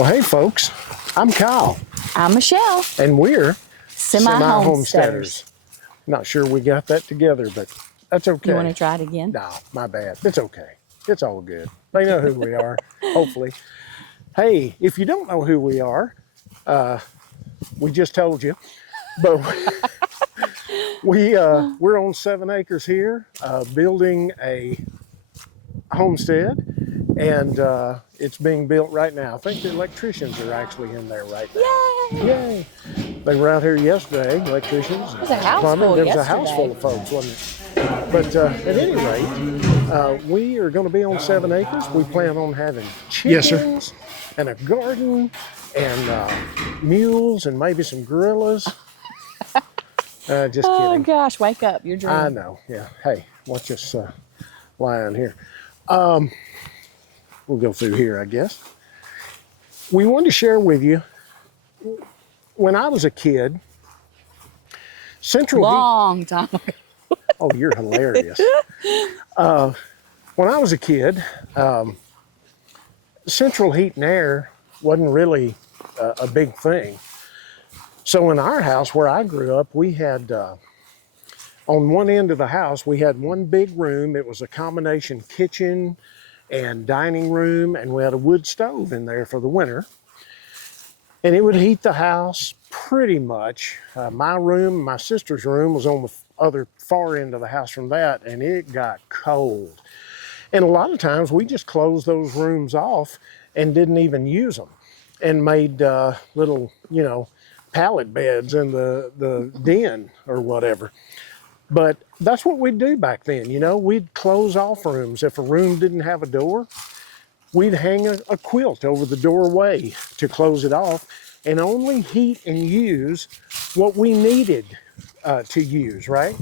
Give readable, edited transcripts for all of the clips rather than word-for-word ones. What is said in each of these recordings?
Well, hey folks, I'm Kyle. I'm Michelle. And we're Semi Homesteaders. Not sure we got that together, but that's okay. You want to try it again? No, my bad. It's okay. It's all good. They know who we are, hopefully. Hey, if you don't know who we are, we just told you, but we're on 7 acres here, building a homestead, and it's being built right now. I think the electricians are actually in there right now. Yay! Yay! They were out here yesterday, electricians. There was a house full There was yesterday. a house full of folks, wasn't it? But at any rate, we are going to be on 7 acres. We plan on having chickens and a garden and mules and maybe some gorillas. Just kidding. Oh gosh, wake up, you're dreaming. I know, yeah. Hey, watch us lie on here. We'll go through here, I guess. We wanted to share with you, when I was a kid, Long time ago. Oh, you're hilarious. When I was a kid, central heat and air wasn't really a big thing. So in our house where I grew up, we had, on one end of the house, we had one big room. It was a combination kitchen and dining room, and we had a wood stove in there for the winter. And it would heat the house pretty much. My room, my sister's room was on the other far end of the house from that, and it got cold. And a lot of times we just closed those rooms off and didn't even use them, and made little, pallet beds in the den or whatever. But that's what we'd do back then, we'd close off rooms. If a room didn't have a door, we'd hang a quilt over the doorway to close it off and only heat and use what we needed to use, right?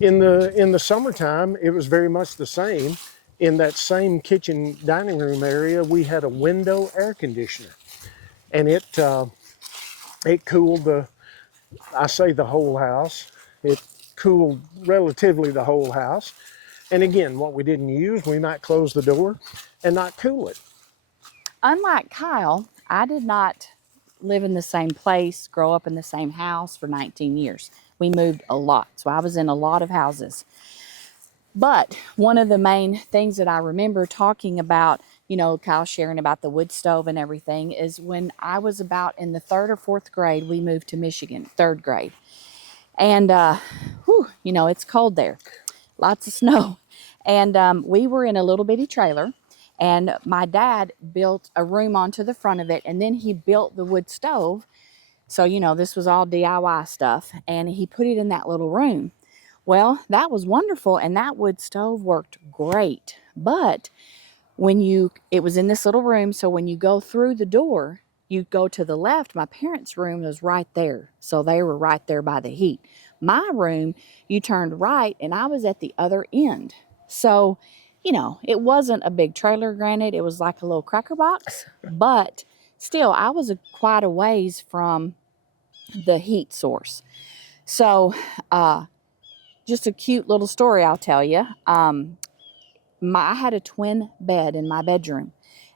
In the summertime, it was very much the same. In that same kitchen dining room area, we had a window air conditioner, and it cooled the whole house. It cooled relatively the whole house. And again, what we didn't use, we might close the door and not cool it. Unlike Kyle, I did not live in the same place, grow up in the same house for 19 years. We moved a lot, so I was in a lot of houses. But one of the main things that I remember talking about, Kyle sharing about the wood stove and everything, is when I was about in the 3rd or 4th grade, we moved to Michigan, 3rd grade. And, it's cold there, lots of snow. And we were in a little bitty trailer, and my dad built a room onto the front of it, and then he built the wood stove. So, this was all DIY stuff, and he put it in that little room. Well, that was wonderful, and that wood stove worked great. But it was in this little room, so when you go through the door, you go to the left. My parents' room was right there, so they were right there by the heat. My room, you turned right, and I was at the other end. So, it wasn't a big trailer, granted. It was like a little cracker box, but still, I was quite a ways from the heat source. So, just a cute little story I'll tell you. I had a twin bed in my bedroom,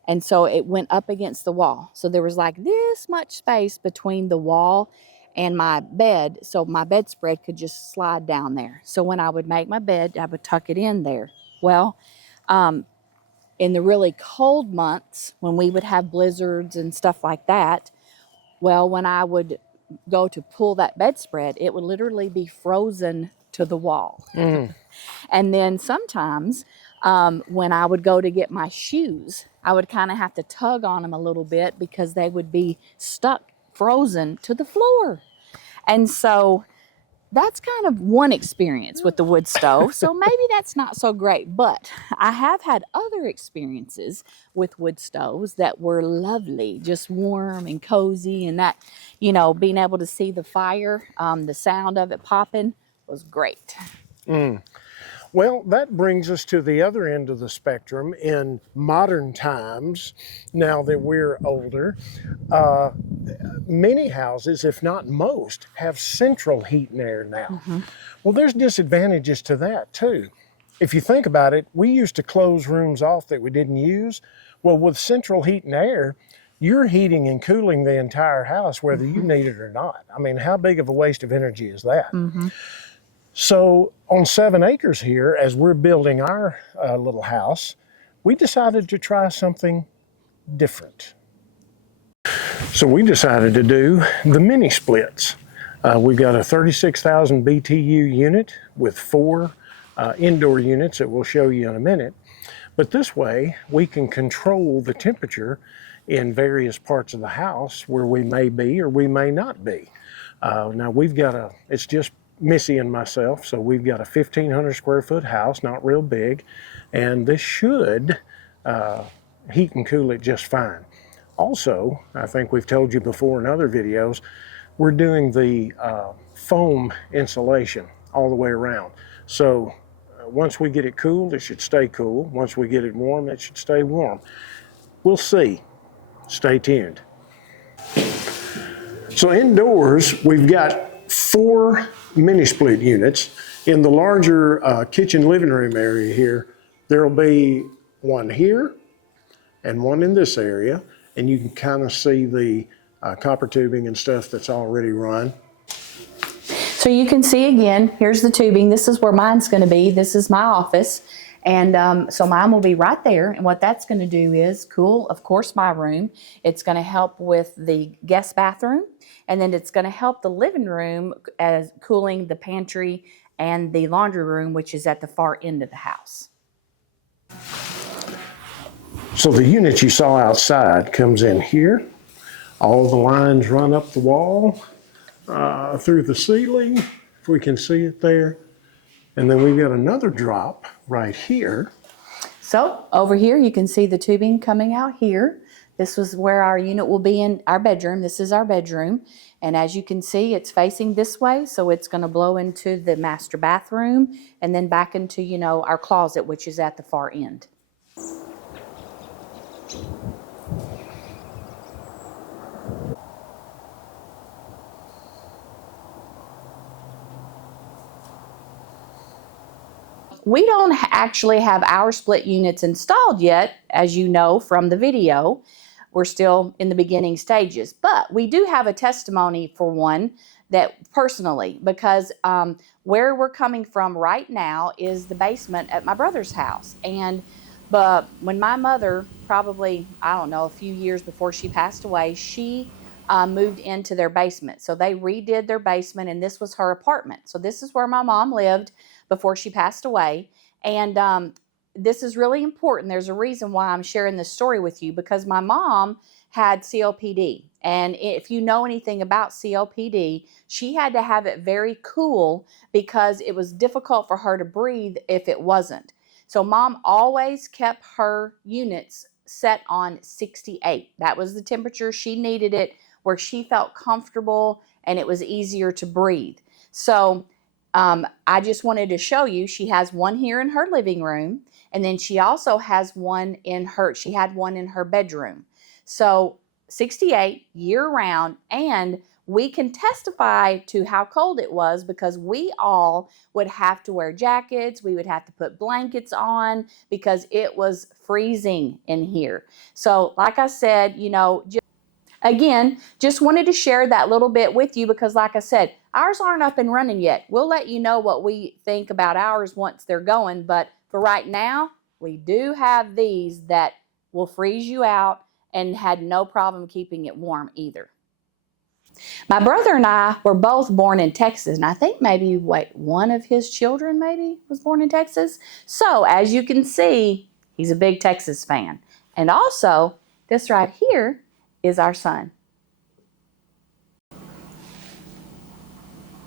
and so it went up against the wall. So there was like this much space between the wall and my bed, so my bedspread could just slide down there. So when I would make my bed, I would tuck it in there. Well, in the really cold months, when we would have blizzards and stuff like that, well, when I would go to pull that bedspread, it would literally be frozen to the wall. Mm. And then sometimes when I would go to get my shoes, I would kind of have to tug on them a little bit because they would be stuck, frozen to the floor. And so that's kind of one experience with the wood stove. So maybe that's not so great, but I have had other experiences with wood stoves that were lovely, just warm and cozy, and that, being able to see the fire, the sound of it popping was great. Mm. Well, that brings us to the other end of the spectrum. In modern times, now that we're older, many houses, if not most, have central heat and air now. Mm-hmm. Well, there's disadvantages to that too. If you think about it, we used to close rooms off that we didn't use. Well, with central heat and air, you're heating and cooling the entire house whether you need it or not. I mean, how big of a waste of energy is that? So on 7 acres here, as we're building our little house, we decided to try something different. So we decided to do the mini splits. We've got a 36,000 BTU unit with 4 indoor units that we'll show you in a minute. But this way we can control the temperature in various parts of the house where we may be or we may not be. Now we've got it's just Missy and myself, so we've got a 1,500 square foot house, not real big, and this should heat and cool it just fine. Also, I think we've told you before in other videos, we're doing the foam insulation all the way around. So once we get it cooled, it should stay cool. Once we get it warm, it should stay warm. We'll see. Stay tuned. So indoors, we've got 4 mini split units. In the larger kitchen living room area here, there'll be one here and one in this area. And you can kind of see the copper tubing and stuff that's already run. So you can see again, here's the tubing. This is where mine's going to be. This is my office. And so mine will be right there. And what that's going to do is cool, of course, my room. It's going to help with the guest bathroom. And then it's going to help the living room as cooling the pantry and the laundry room, which is at the far end of the house. So the unit you saw outside comes in here. All the lines run up the wall, through the ceiling, if we can see it there. And then we've got another drop right here. So over here, you can see the tubing coming out here. This was where our unit will be in our bedroom. This is our bedroom. And as you can see, it's facing this way. So it's going to blow into the master bathroom and then back into, our closet, which is at the far end. We don't actually have our split units installed yet, as you know from the video. We're still in the beginning stages, but we do have a testimony for one that personally, because where we're coming from right now is the basement at my brother's house. But when my mother, probably, a few years before she passed away, she moved into their basement. So they redid their basement, and this was her apartment. So this is where my mom lived before she passed away. And this is really important. There's a reason why I'm sharing this story with you, because my mom had COPD. And if you know anything about COPD, she had to have it very cool because it was difficult for her to breathe if it wasn't. So mom always kept her units set on 68. That was the temperature she needed it, where she felt comfortable and it was easier to breathe. So I just wanted to show you, she has one here in her living room, and then she also has one she had one in her bedroom. So 68 year round, and we can testify to how cold it was because we all would have to wear jackets. We would have to put blankets on because it was freezing in here. So like I said, just wanted to share that little bit with you because like I said, ours aren't up and running yet. We'll let you know what we think about ours once they're going. But for right now, we do have these that will freeze you out and had no problem keeping it warm either. My brother and I were both born in Texas, and I think maybe one of his children maybe was born in Texas. So as you can see, he's a big Texas fan. And also, this right here is our son.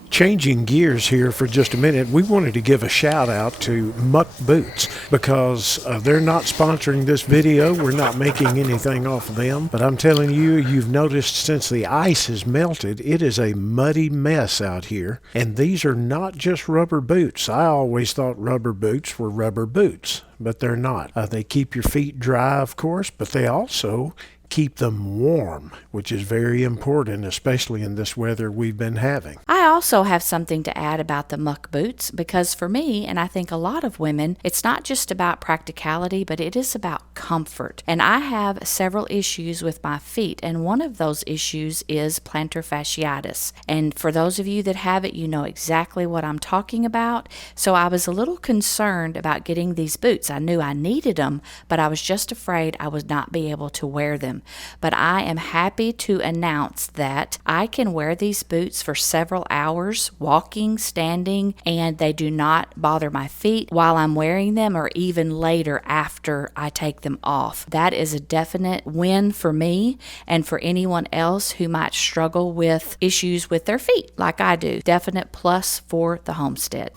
Changing gears here for just a minute, we wanted to give a shout out to Muck Boots because they're not sponsoring this video. We're not making anything off of them, but I'm telling you, you've noticed since the ice has melted, it is a muddy mess out here. And these are not just rubber boots. I always thought rubber boots were rubber boots, but they're not. They keep your feet dry, of course, but they also keep them warm, which is very important, especially in this weather we've been having. I also have something to add about the muck boots because for me, and I think a lot of women, it's not just about practicality, but it is about comfort. And I have several issues with my feet, and one of those issues is plantar fasciitis. And for those of you that have it, you know exactly what I'm talking about. So I was a little concerned about getting these boots. I knew I needed them, but I was just afraid I would not be able to wear them. But I am happy to announce that I can wear these boots for several hours, walking, standing, and they do not bother my feet while I'm wearing them or even later after I take them off. That is a definite win for me and for anyone else who might struggle with issues with their feet like I do. Definite plus for the homestead.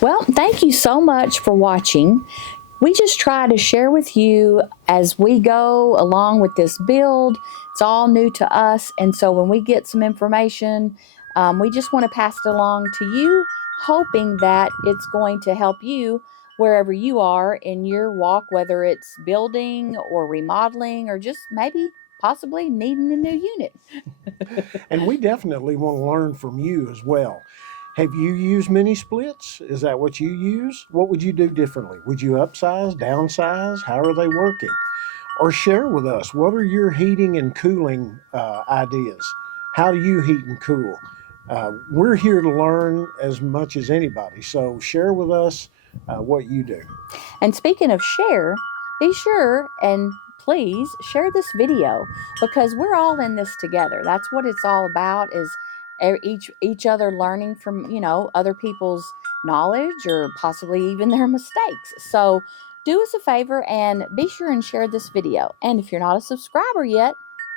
Well, thank you so much for watching. We just try to share with you as we go along with this build. It's all new to us, and so when we get some information, we just want to pass it along to you, hoping that it's going to help you wherever you are in your walk, whether it's building or remodeling or just maybe possibly needing a new unit. And we definitely want to learn from you as well. Have you used mini splits? Is that what you use? What would you do differently? Would you upsize, downsize? How are they working? Or share with us, what are your heating and cooling ideas? How do you heat and cool? We're here to learn as much as anybody, so share with us what you do. And speaking of share, be sure and please share this video because we're all in this together. That's what it's all about, is each other learning from, other people's knowledge or possibly even their mistakes. So do us a favor and be sure and share this video. And if you're not a subscriber yet,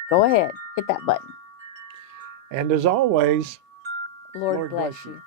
go ahead, hit that button. And as always, Lord bless you.